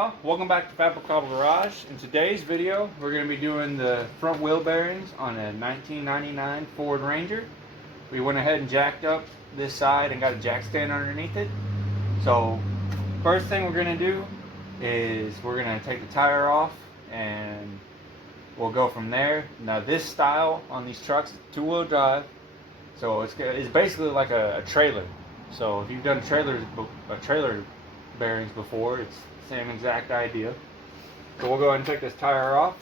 y'all, welcome back to Fat Cobble Garage. In today's video, we're going to be doing the front wheel bearings on a 1999 Ford Ranger. We went ahead and jacked up this side and got a jack stand underneath it. So, first thing we're going to do is we're going to take the tire off and we'll go from there. Now this style on these trucks, two-wheel drive, so it's basically like a trailer. So if you've done trailer bearings before, it's the same exact idea. So we'll go ahead and take this tire off.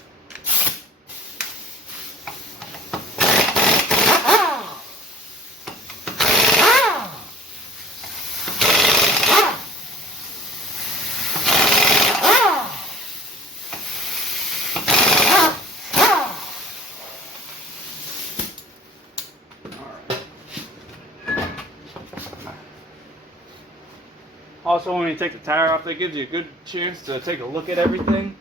Also, when you take the tire off, that gives you a good chance to take a look at everything.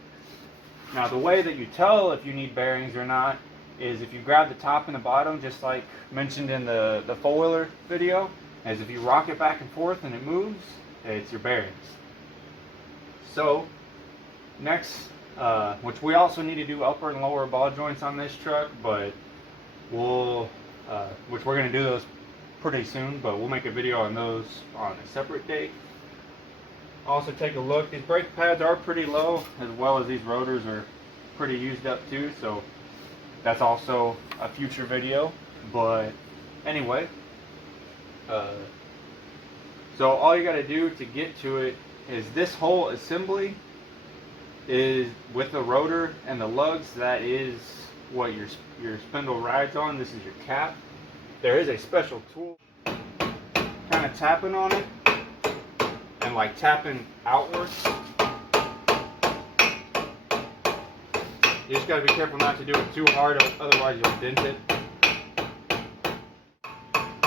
Now, the way that you tell if you need bearings or not is if you grab the top and the bottom, just like mentioned in the four-wheeler video, as if you rock it back and forth and it moves, it's your bearings. So, next, which we also need to do upper and lower ball joints on this truck, but which we're going to do those pretty soon, but we'll make a video on those on a separate date. Also take a look, these brake pads are pretty low, as well as these rotors are pretty used up too, so that's also a future video. But anyway, so all you got to do to get to it is this whole assembly is with the rotor and the lugs. That is what your spindle rides on. This is your cap. There is a special tool kind of tapping on it and like tapping outwards. You just gotta be careful not to do it too hard, otherwise you'll dent it. At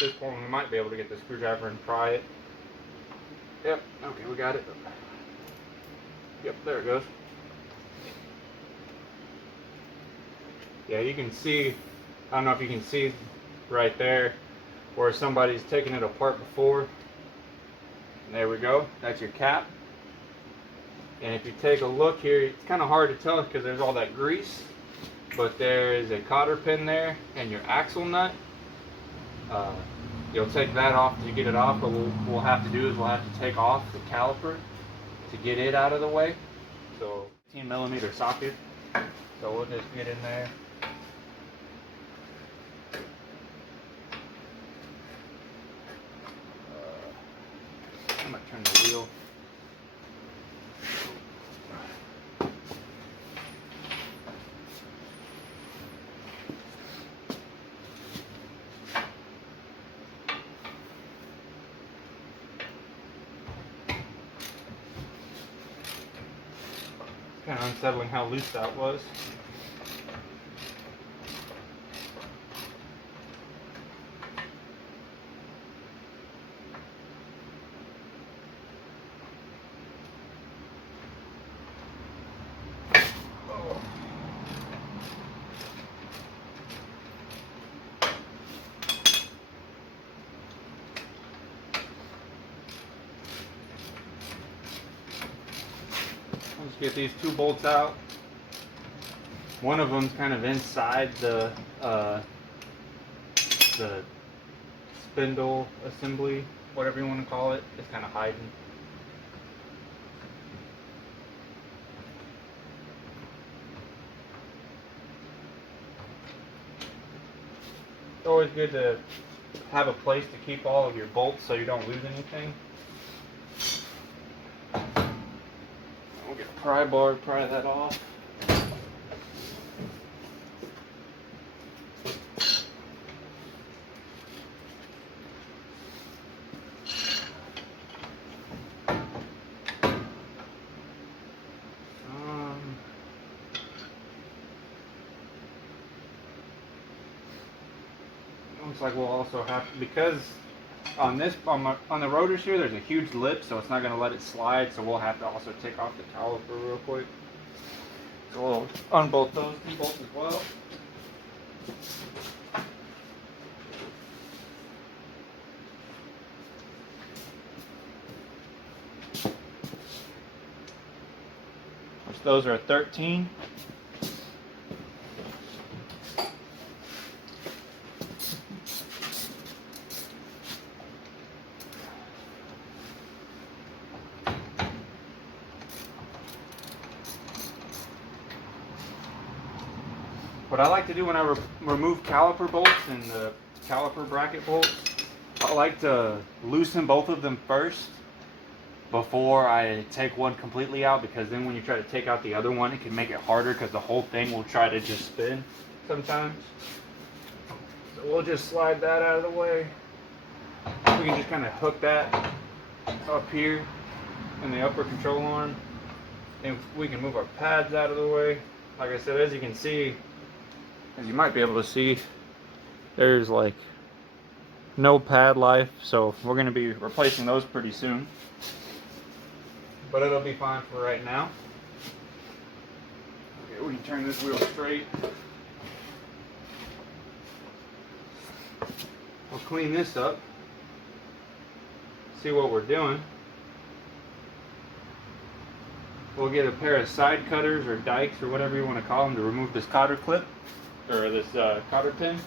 this point we might be able to get the screwdriver and pry it. Yep, okay, we got it. Yep, there it goes. Yeah, you can see, I don't know if you can see right there where somebody's taken it apart before. There we go, that's your cap. And if you take a look here, it's kind of hard to tell because there's all that grease, but there is a cotter pin there and your axle nut. You'll take that off to get it off, but what we'll have to do is we'll have to take off the caliper to get it out of the way. So 15mm socket, so we'll just get in there. I'm going to turn the wheel. Kind of unsettling how loose that was. Let's get these two bolts out. One of them's kind of inside the spindle assembly, whatever you want to call it. It's kind of hiding. It's always good to have a place to keep all of your bolts so you don't lose anything. We'll get a pry bar, pry that off. Looks like we'll also have, because on the rotors here there's a huge lip, so it's not going to let it slide, so we'll have to also take off the caliper real quick. So we'll unbolt those two bolts as well. Those are 13. What I like to do when I remove caliper bolts and the caliper bracket bolts, I like to loosen both of them first before I take one completely out, because then when you try to take out the other one, it can make it harder because the whole thing will try to just spin sometimes. So we'll just slide that out of the way. We can just kind of hook that up here in the upper control arm, and we can move our pads out of the way. Like I said, as you can see, as you might be able to see, there's like no pad life, so we're going to be replacing those pretty soon, but it'll be fine for right now. Okay, we can turn this wheel straight. We'll clean this up, see what we're doing. We'll get a pair of side cutters or dikes or whatever you want to call them to remove this cotter clip, or this cotter pin.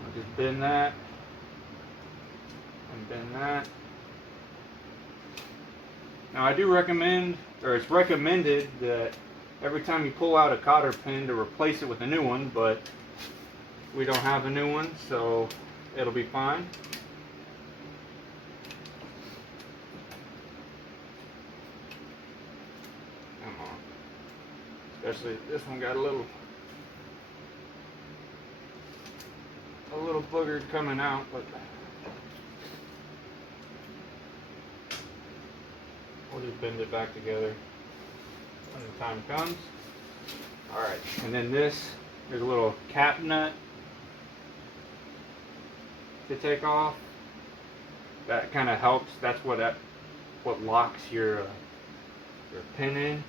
I'll just bend that and bend that. Now I do recommend, or it's recommended, that every time you pull out a cotter pin to replace it with a new one, but we don't have a new one, so it'll be fine. Especially this one got a little boogered coming out, but we'll just bend it back together when the time comes. Alright, and then there's a little cap nut to take off. That kind of helps. That's what locks your pin in.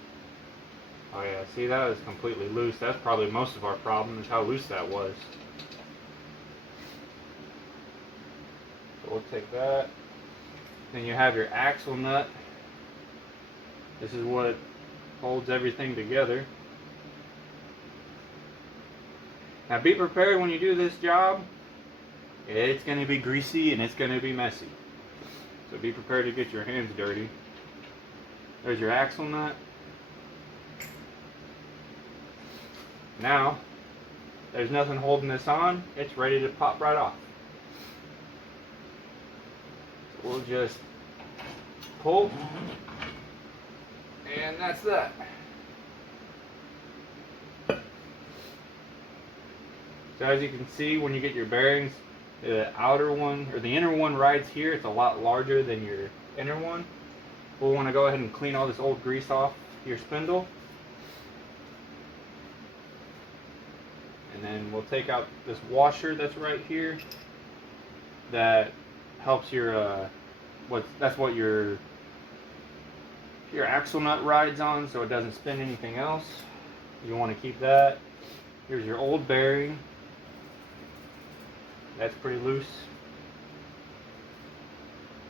Oh yeah, see, that is completely loose. That's probably most of our problem, is how loose that was. So we'll take that. Then you have your axle nut. This is what holds everything together. Now be prepared when you do this job. It's going to be greasy and it's going to be messy. So be prepared to get your hands dirty. There's your axle nut. Now, there's nothing holding this on. It's ready to pop right off. So we'll just pull, and that's that. So as you can see, when you get your bearings, the outer one, or the inner one rides here. It's a lot larger than your inner one. We'll want to go ahead and clean all this old grease off your spindle. And then we'll take out this washer that's right here. That helps your that's what your axle nut rides on, so it doesn't spin anything else. You want to keep that. Here's your old bearing. That's pretty loose.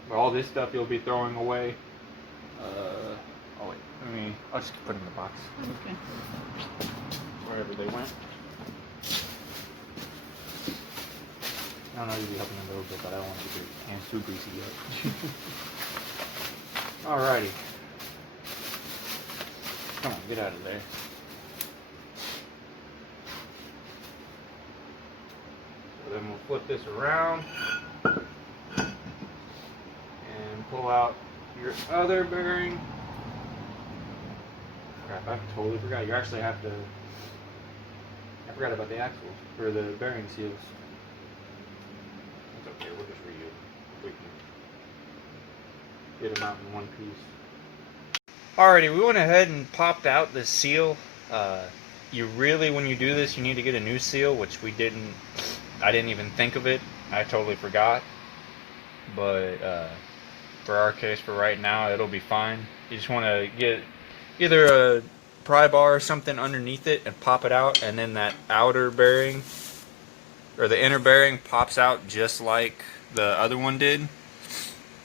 But all this stuff you'll be throwing away. Oh wait, I'll just put it in the box. Okay. Wherever they went. I know you'll be helping a little bit, but I don't want to get your hands too greasy yet. Alrighty. Come on, get out of there. So then we'll flip this around and pull out your other bearing. Crap, I totally forgot. You actually have to. I forgot about the axles for the bearing seals. It's okay, we'll just reuse them. We can get them out in one piece. Alrighty, we went ahead and popped out this seal. You really, when you do this, you need to get a new seal, which we didn't. I didn't even think of it. I totally forgot. But for our case, for right now, it'll be fine. You just want to get either a pry bar or something underneath it and pop it out, and then that outer bearing or the inner bearing pops out just like the other one did.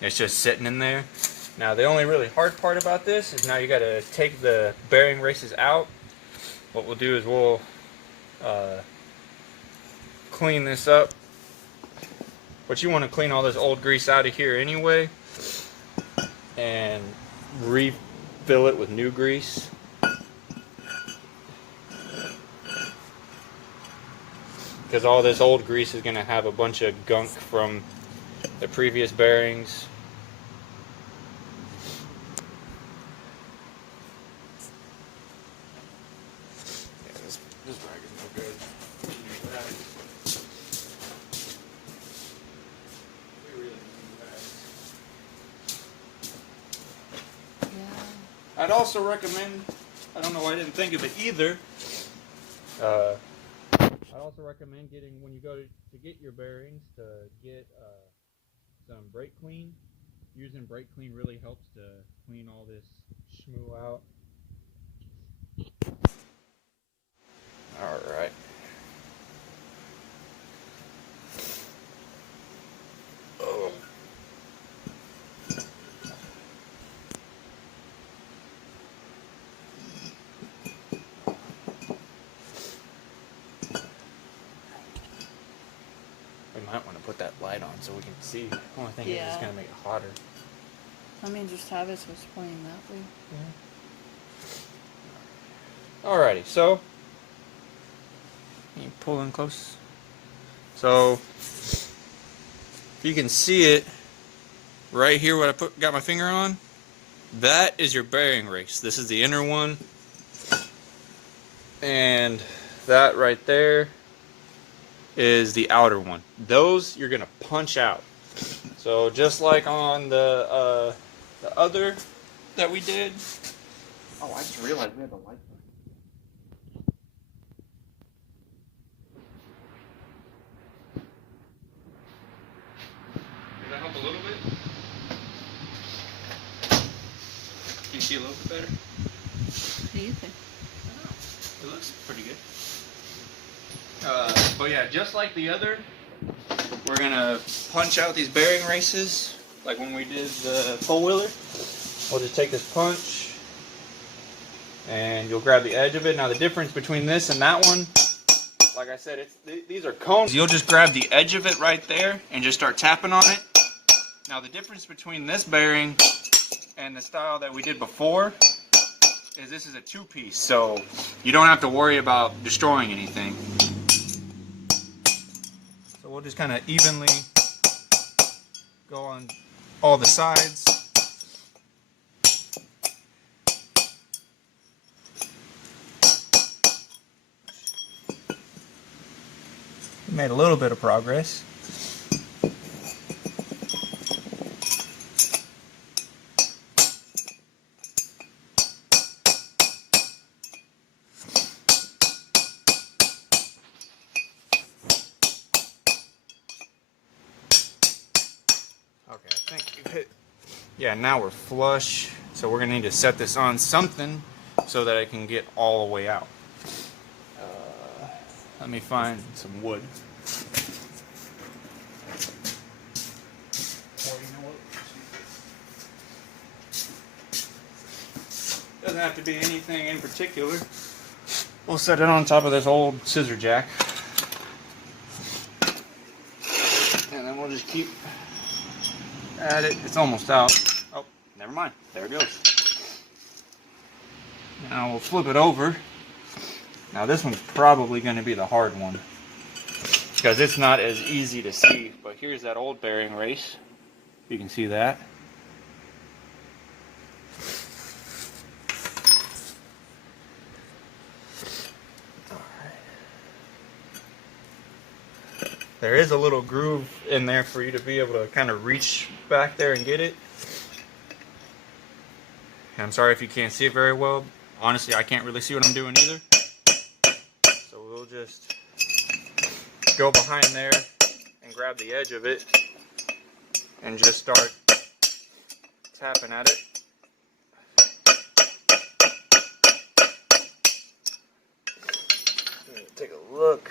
It's just sitting in there. Now the only really hard part about this is now you got to take the bearing races out. What we'll do is we'll clean this up. But you want to clean all this old grease out of here anyway and refill it with new grease. Because all this old grease is going to have a bunch of gunk from the previous bearings. Yeah, this rag is no good. We really need rags. Yeah. I'd also recommend, I don't know why I didn't think of it either, I'd also recommend getting, when you go to get your bearings, to get some brake clean. Using brake clean really helps to clean all this schmoo out. Alright. Oh. We might want to put that light on so we can see. The only thing is it's going to make it hotter. I mean, just have it so it's pointing that way. Yeah. Alrighty, so you pull in close. So you can see it right here. What I got my finger on. That is your bearing race. This is the inner one, and that right there is the outer one. Those you're gonna punch out. So just like on the other that we did. Oh, I just realized we had the light on. Did that help a little bit? Can you see a little bit better? What do you think? I don't know. It looks pretty good. But yeah, just like the other, we're gonna punch out these bearing races, like when we did the four-wheeler. We'll just take this punch, and you'll grab the edge of it. Now the difference between this and that one, like I said, these are cones. You'll just grab the edge of it right there and just start tapping on it. Now the difference between this bearing and the style that we did before is this is a two-piece, so you don't have to worry about destroying anything. So we'll just kind of evenly go on all the sides. We made a little bit of progress. Okay, I think you've hit. Yeah, now we're flush. So we're gonna need to set this on something so that I can get all the way out. Let me find some wood. Doesn't have to be anything in particular. We'll set it on top of this old scissor jack. And then we'll just keep at it. It's almost out. Oh, never mind. There it goes. Now we'll flip it over. Now this one's probably going to be the hard one because it's not as easy to see. But here's that old bearing race. You can see that. There is a little groove in there for you to be able to kind of reach back there and get it. I'm sorry if you can't see it very well. Honestly, I can't really see what I'm doing either. So we'll just go behind there and grab the edge of it and just start tapping at it. Let me take a look.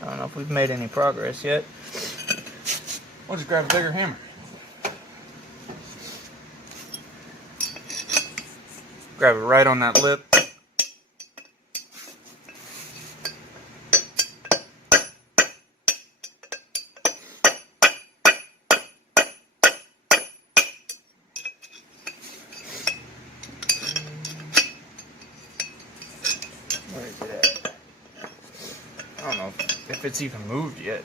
I don't know if we've made any progress yet. We'll just grab a bigger hammer. Grab it right on that lip. Where is it at? I don't know if it's even moved yet.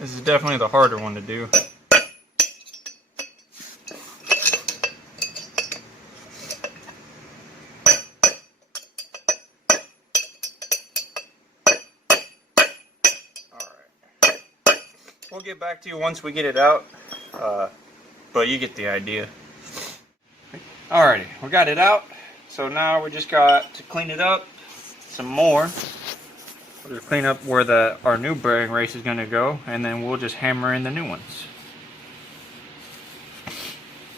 This is definitely the harder one to do. Alright. We'll get back to you once we get it out, but you get the idea. Alrighty, we got it out. So now we just got to clean it up some more. We'll just clean up where our new bearing race is going to go, and then we'll just hammer in the new ones.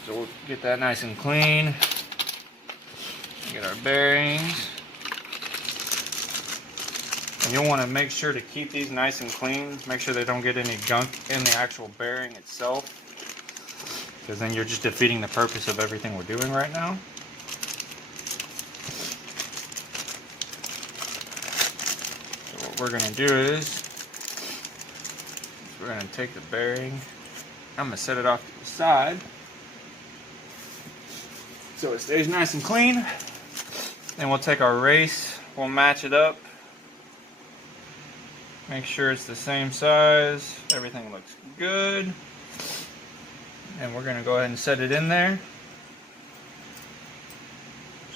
So we'll get that nice and clean. Get our bearings. And you'll want to make sure to keep these nice and clean. Make sure they don't get any gunk in the actual bearing itself, because then you're just defeating the purpose of everything we're doing right now. What we're going to do is we're going to take the bearing, I'm going to set it off to the side so it stays nice and clean. Then we'll take our race, we'll match it up, make sure it's the same size, everything looks good, and we're going to go ahead and set it in there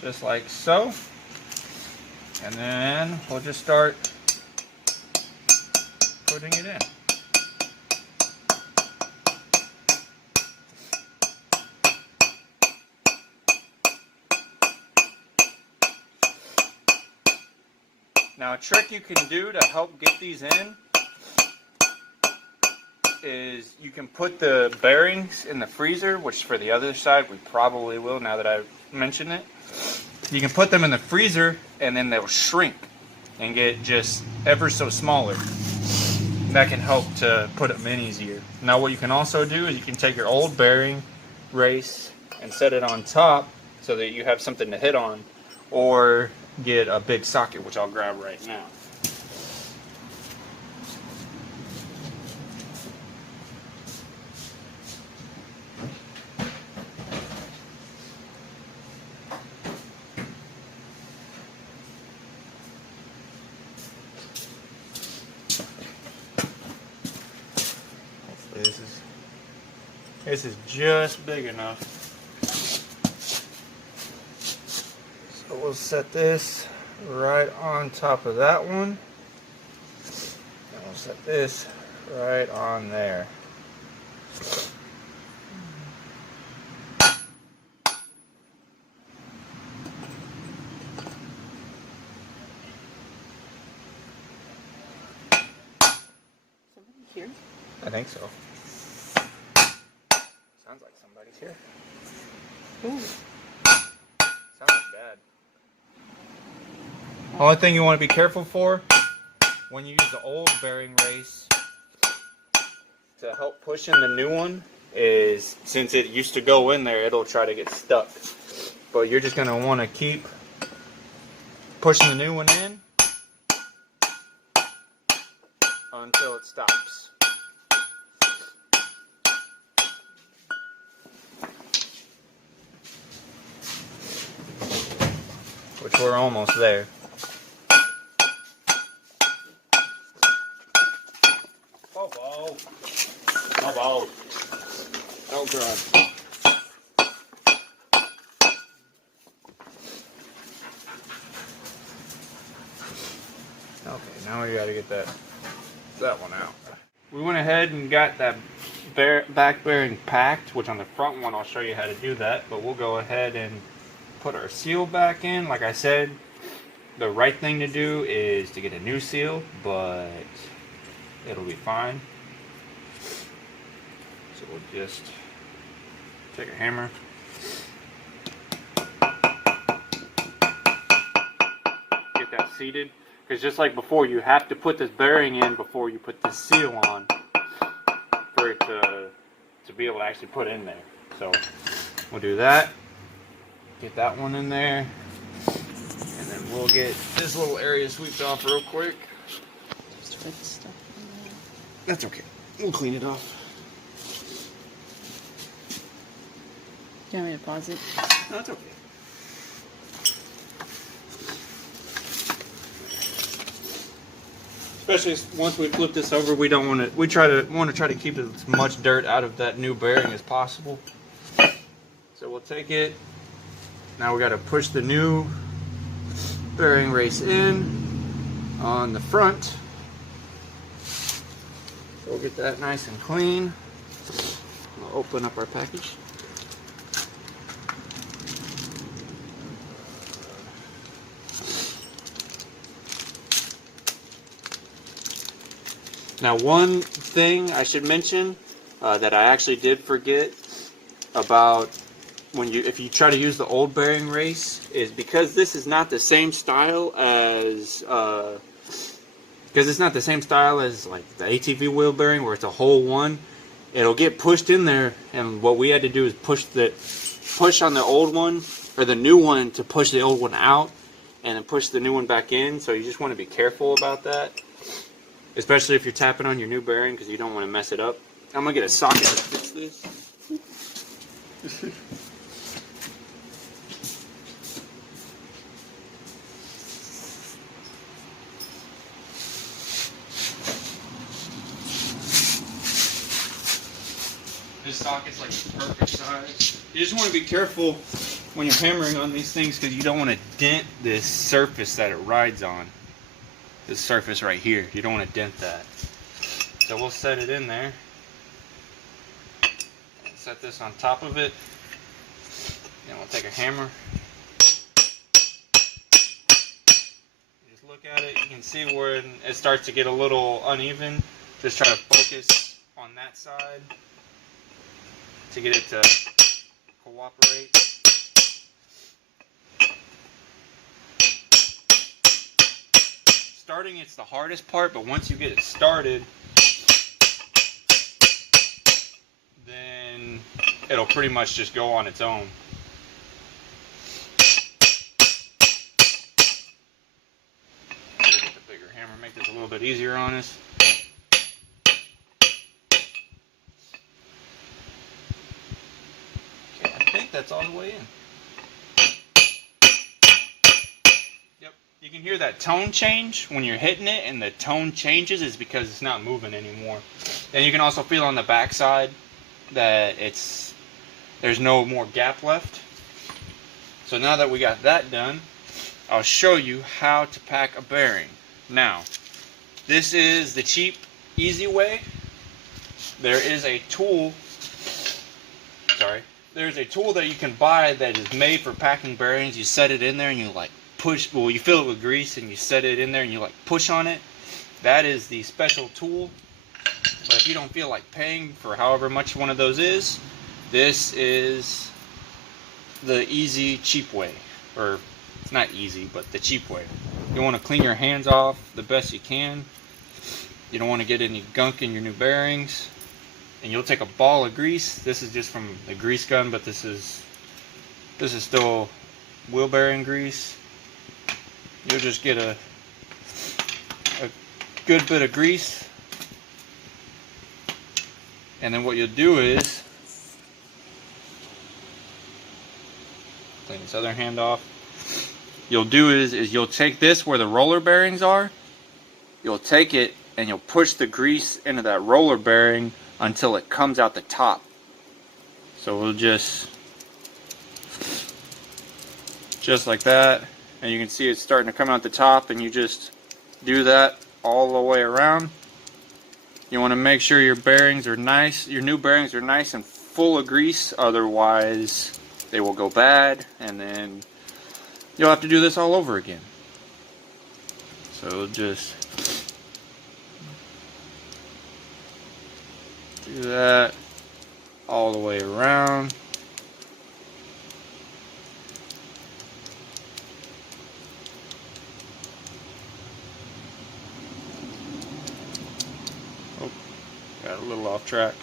just like so. And then we'll just start putting it in. Now a trick you can do to help get these in is you can put the bearings in the freezer, which for the other side we probably will now that I've mentioned it. You can put them in the freezer and then they'll shrink and get just ever so smaller. That can help to put them in easier. Now what you can also do is you can take your old bearing race and set it on top so that you have something to hit on, or get a big socket, which I'll grab right now. This is just big enough. So we'll set this right on top of that one. And we'll set this right on there. Somebody here? I think so. Sounds like somebody's here. Ooh. Sounds bad. Only thing you want to be careful for when you use the old bearing race to help push in the new one is, since it used to go in there, it'll try to get stuck. But you're just going to want to keep pushing the new one in until it stops. Which we're almost there. Bobo. Bobo. Oh God. Okay, now we gotta get that one out. We went ahead and got that back bearing packed, which on the front one I'll show you how to do that, but we'll go ahead and put our seal back in. Like I said, the right thing to do is to get a new seal, but it'll be fine. So we'll just take a hammer, get that seated, because just like before, you have to put this bearing in before you put this seal on for it to be able to actually put in there. So we'll do that, get that one in there, and then we'll get this little area swept off real quick. Just put stuff in there. That's okay, we'll clean it off. Do you want me to pause it? No, it's okay. Especially once we flip this over, we don't want to. We want to try to keep as much dirt out of that new bearing as possible. So we'll take it. Now we got to push the new bearing race in on the front. So we'll get that nice and clean. We'll open up our package. Now, one thing I should mention that I actually did forget about if you try to use the old bearing race is because this is not the same style as like the ATV wheel bearing where it's a whole one. It'll get pushed in there, and what we had to do is push on the old one or the new one to push the old one out, and then push the new one back in. So you just want to be careful about that. Especially if you're tapping on your new bearing because you don't want to mess it up. I'm going to get a socket to fix this. This socket's like the perfect size. You just want to be careful when you're hammering on these things because you don't want to dent this surface that it rides on. This surface right here, you don't want to dent that. So we'll set it in there. Set this on top of it. Then we'll take a hammer. Just look at it, you can see where it starts to get a little uneven. Just try to focus on that side to get it to cooperate. Starting, it's the hardest part, but once you get it started, then it'll pretty much just go on its own. Get the bigger hammer, make this a little bit easier on us. Okay, I think that's all the way in. You can hear that tone change when you're hitting it, and the tone changes is because it's not moving anymore. And you can also feel on the back side that there's no more gap left. So now that we got that done, I'll show you how to pack a bearing. Now, this is the cheap, easy way. There is a tool, there's a tool that you can buy that is made for packing bearings. You set it in there and you you fill it with grease and you set it in there and you push on it. That is the special tool. But if you don't feel like paying for however much one of those is, this is the easy, cheap way. Or it's not easy, but the cheap way. You want to clean your hands off the best you can. You don't want to get any gunk in your new bearings. And you'll take a ball of grease. This is just from the grease gun, but this is still wheel bearing grease. You'll just get a good bit of grease, and then what you'll do is clean this other hand off. You'll take this where the roller bearings are. You'll take it and you'll push the grease into that roller bearing until it comes out the top. So we'll just like that. And you can see it's starting to come out the top, and you just do that all the way around. You want to make sure your bearings are nice, your new bearings are nice and full of grease, otherwise they will go bad and then you'll have to do this all over again. So just do that all the way around. Oh, got a little off track.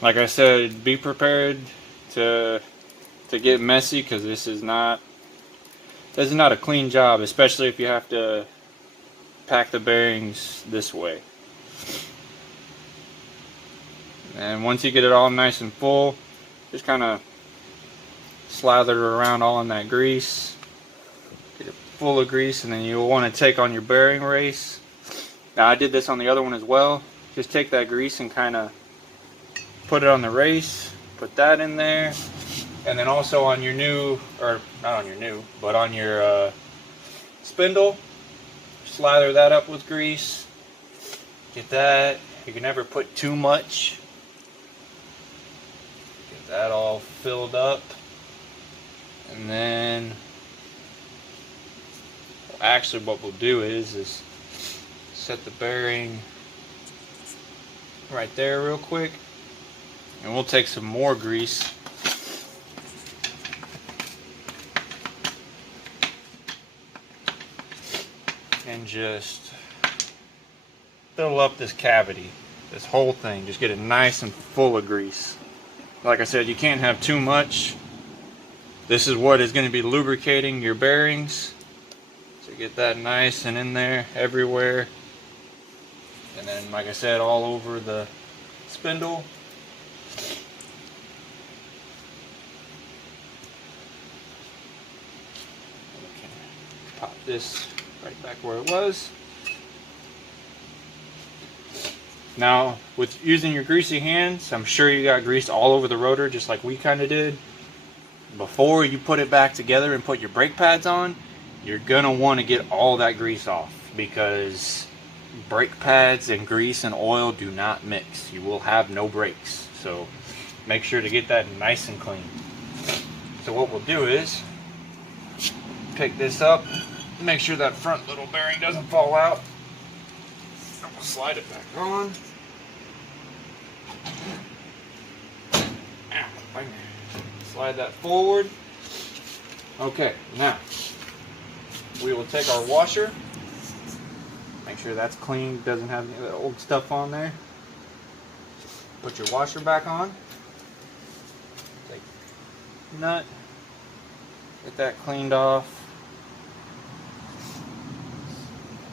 Like I said, be prepared to get messy, because this is not a clean job, especially if you have to pack the bearings this way. And once you get it all nice and full, just kind of slather it around all in that grease. Get it full of grease, and then you'll want to take on your bearing race. Now I did this on the other one as well. Just take that grease and kind of put it on the race, put that in there, and then also on your new, or not on your new, but on your spindle, slather that up with grease. Get that. You can never put too much. Get that all filled up, and then actually what we'll do is set the bearing right there real quick. And we'll take some more grease and just fill up this cavity, this whole thing. Just get it nice and full of grease. Like I said, you can't have too much. This is what is going to be lubricating your bearings. So get that nice and in there everywhere. And then, like I said, all over the spindle. Pop this right back where it was. Now, with using your greasy hands, I'm sure you got grease all over the rotor, just like we kind of did. Before you put it back together and put your brake pads on, you're gonna want to get all that grease off, because brake pads and grease and oil do not mix. You will have no brakes. So make sure to get that nice and clean. So what we'll do is pick this up, make sure that front little bearing doesn't fall out. We'll slide it back on. Slide that forward. Okay, now we will take our washer. Make sure that's clean, doesn't have any of the old stuff on there. Put your washer back on. Take nut. Get that cleaned off.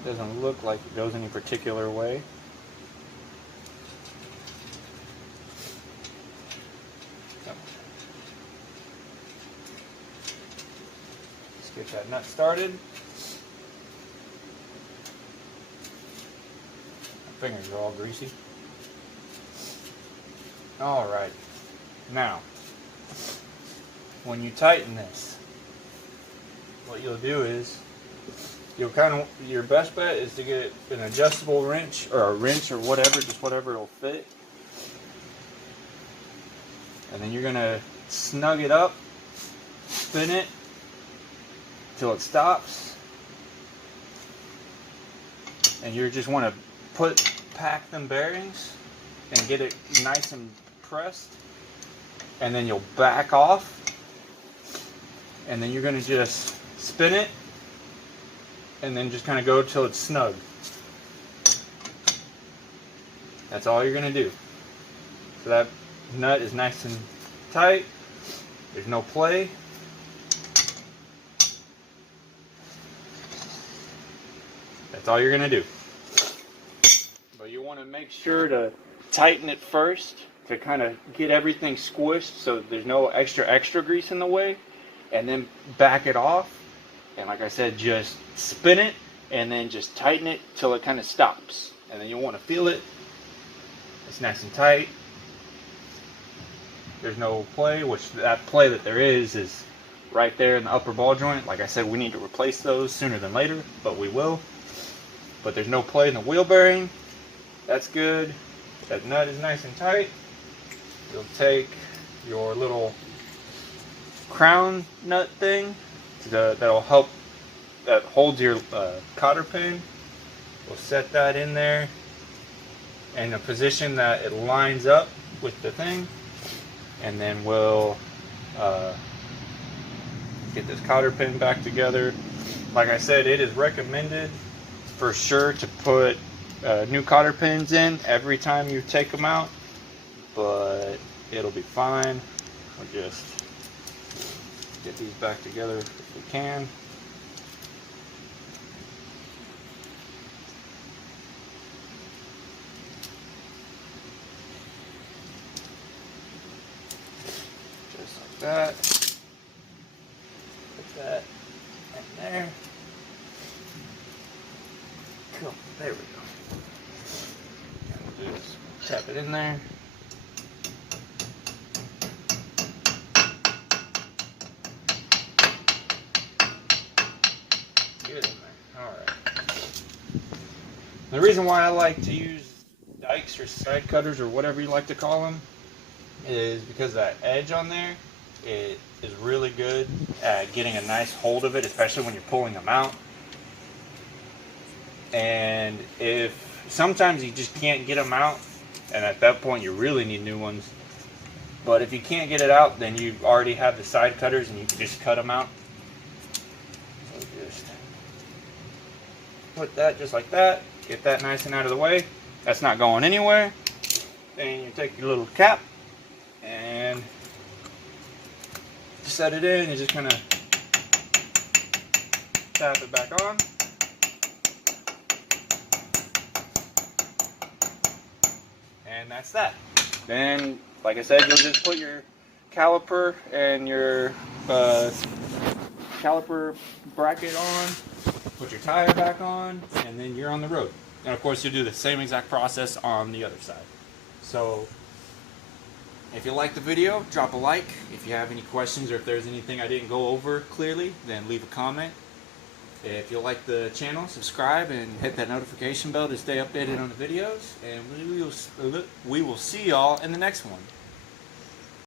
Doesn't look like it goes any particular way. Let's get that nut started. My fingers are all greasy. Alright. Now, when you tighten this, what you'll do is your best bet is to get an adjustable wrench, or a wrench, or whatever, just whatever will fit. And then you're gonna snug it up, spin it till it stops, and you just want to pack them bearings and get it nice and pressed, and then you'll back off, and then you're gonna just spin it, and then just kind of go till it's snug. That's all you're going to do. So that nut is nice and tight. There's no play. That's all you're going to do. But you want to make sure to tighten it first to kind of get everything squished so there's no extra grease in the way, and then back it off. And like I said, just spin it and then just tighten it till it kind of stops. And then you'll want to feel it It's nice and tight. There's no play, which that play that there is right there in the upper ball joint. Like I said, we need to replace those sooner than later, but we will. But there's no play in the wheel bearing. That's good. That nut is nice and tight. You'll take your little crown nut thing that'll help, that holds your cotter pin. We'll set that in there in a position that it lines up with the thing, and then we'll get this cotter pin back together. Like I said, it is recommended for sure to put new cotter pins in every time you take them out, but it'll be fine. We'll just get these back together if we can. Just like that. Put that in there. Cool. There we go. And we'll just tap it in there. Get it in there. Alright. The reason why I like to use dikes or side cutters or whatever you like to call them is because that edge on there, it is really good at getting a nice hold of it, especially when you're pulling them out. And if sometimes you just can't get them out, and at that point you really need new ones. But if you can't get it out, then you already have the side cutters and you can just cut them out. So just put that just like that. Get that nice and out of the way. That's not going anywhere. Then you take your little cap and set it in. You just kind of tap it back on. And that's that. Then, like I said, you'll just put your caliper and your caliper bracket on, put your tire back on, and then you're on the road. And of course, you'll do the same exact process on the other side. So, if you like the video, drop a like. If you have any questions or if there's anything I didn't go over clearly, then leave a comment. If you like the channel, subscribe and hit that notification bell to stay updated on the videos. And we will see y'all in the next one.